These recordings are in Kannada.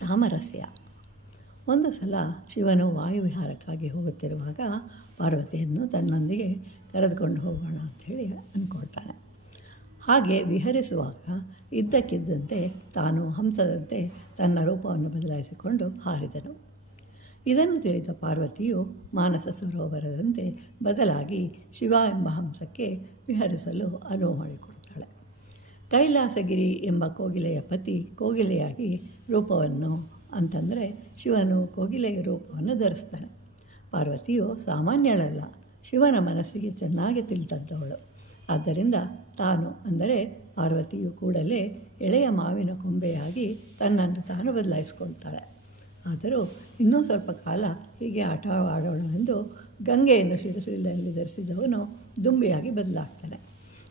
ಸಾಮರಸ್ಯ. ಒಂದು ಸಲ ಶಿವನು ವಾಯುವಿಹಾರಕ್ಕಾಗಿ ಹೋಗುತ್ತಿರುವಾಗ ಪಾರ್ವತಿಯನ್ನು ತನ್ನೊಂದಿಗೆ ಕರೆದುಕೊಂಡು ಹೋಗೋಣ ಅಂಥೇಳಿ ಅಂದ್ಕೊಳ್ತಾನೆ. ಹಾಗೆ ವಿಹರಿಸುವಾಗ ಇದ್ದಕ್ಕಿದ್ದಂತೆ ತಾನು ಹಂಸದಂತೆ ತನ್ನ ರೂಪವನ್ನು ಬದಲಾಯಿಸಿಕೊಂಡು ಹಾರಿದನು. ಇದನ್ನು ತಿಳಿದ ಪಾರ್ವತಿಯು ಮಾನಸ ಸರೋವರದಂತೆ ಬದಲಾಗಿ ಶಿವ ಎಂಬ ಹಂಸಕ್ಕೆ ವಿಹರಿಸಲು ಅನುವು ಮಾಡಿಕೊಡ್ತಾಳೆ. ಕೈಲಾಸಗಿರಿ ಎಂಬ ಕೋಗಿಲೆಯ ಪತಿ ಕೋಗಿಲೆಯಾಗಿ ರೂಪವನ್ನು ಅಂತಂದರೆ ಶಿವನು ಕೋಗಿಲೆಯ ರೂಪವನ್ನು ಧರಿಸ್ತಾನೆ. ಪಾರ್ವತಿಯು ಸಾಮಾನ್ಯಳಲ್ಲ, ಶಿವನ ಮನಸ್ಸಿಗೆ ಚೆನ್ನಾಗಿ ತಿಳಿದದ್ದವಳು. ಆದ್ದರಿಂದ ತಾನು ಅಂದರೆ ಪಾರ್ವತಿಯು ಕೂಡಲೇ ಎಳೆಯ ಮಾವಿನ ಕೊಂಬೆಯಾಗಿ ತನ್ನನ್ನು ತಾನು ಬದಲಾಯಿಸಿಕೊಳ್ತಾಳೆ. ಆದರೂ ಇನ್ನೂ ಸ್ವಲ್ಪ ಕಾಲ ಹೀಗೆ ಆಟ ಆಡೋಣವೆಂದು ಗಂಗೆಯನ್ನು ಶಿರಸಿನಲ್ಲಿ ಧರಿಸಿದವನು ದುಂಬಿಯಾಗಿ ಬದಲಾಗ್ತಾನೆ.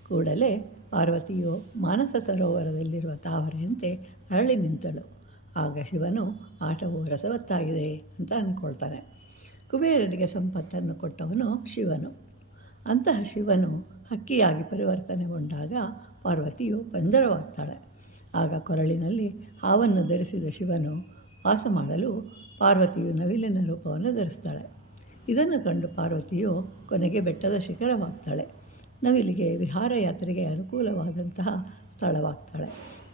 ಕೂಡಲೇ ಪಾರ್ವತಿಯು ಮಾನಸ ಸರೋವರದಲ್ಲಿರುವ ತಾವರೆಯಂತೆ ಅರಳಿ ನಿಂತಳು. ಆಗ ಶಿವನು ಆಟವು ರಸವತ್ತಾಗಿದೆ ಅಂತ ಅಂದ್ಕೊಳ್ತಾನೆ. ಕುಬೇರನಿಗೆ ಸಂಪತ್ತನ್ನು ಕೊಟ್ಟವನು ಶಿವನು. ಅಂತಹ ಶಿವನು ಹಕ್ಕಿಯಾಗಿ ಪರಿವರ್ತನೆಗೊಂಡಾಗ ಪಾರ್ವತಿಯು ಪಂಜರವಾಗ್ತಾಳೆ. ಆಗ ಕೊರಳಿನಲ್ಲಿ ಹಾವನ್ನು ಧರಿಸಿದ ಶಿವನು ವಾಸ ಮಾಡಲು ಪಾರ್ವತಿಯು ನವಿಲಿನ ರೂಪವನ್ನು ಧರಿಸ್ತಾಳೆ. ಇದನ್ನು ಕಂಡು ಪಾರ್ವತಿಯು ಕೊನೆಗೆ ಬೆಟ್ಟದ ಶಿಖರವಾಗ್ತಾಳೆ. ನವಿಲಿಗೆ ವಿಹಾರಯಾತ್ರೆಗೆ ಅನುಕೂಲವಾದಂತಹ ಸ್ಥಳವಾಗ್ತಾಳೆ.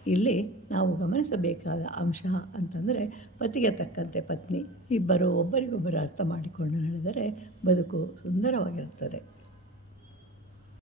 ಇಲ್ಲಿ ನಾವು ಗಮನಿಸಬೇಕಾದ ಅಂಶ ಅಂತಂದರೆ ಪತಿಗೆ ತಕ್ಕಂತೆ ಪತ್ನಿ ಇಬ್ಬರು ಒಬ್ಬರಿಗೊಬ್ಬರು ಅರ್ಥ ಮಾಡಿಕೊಂಡು ನಡೆದರೆ ಬದುಕು ಸುಂದರವಾಗಿರುತ್ತದೆ.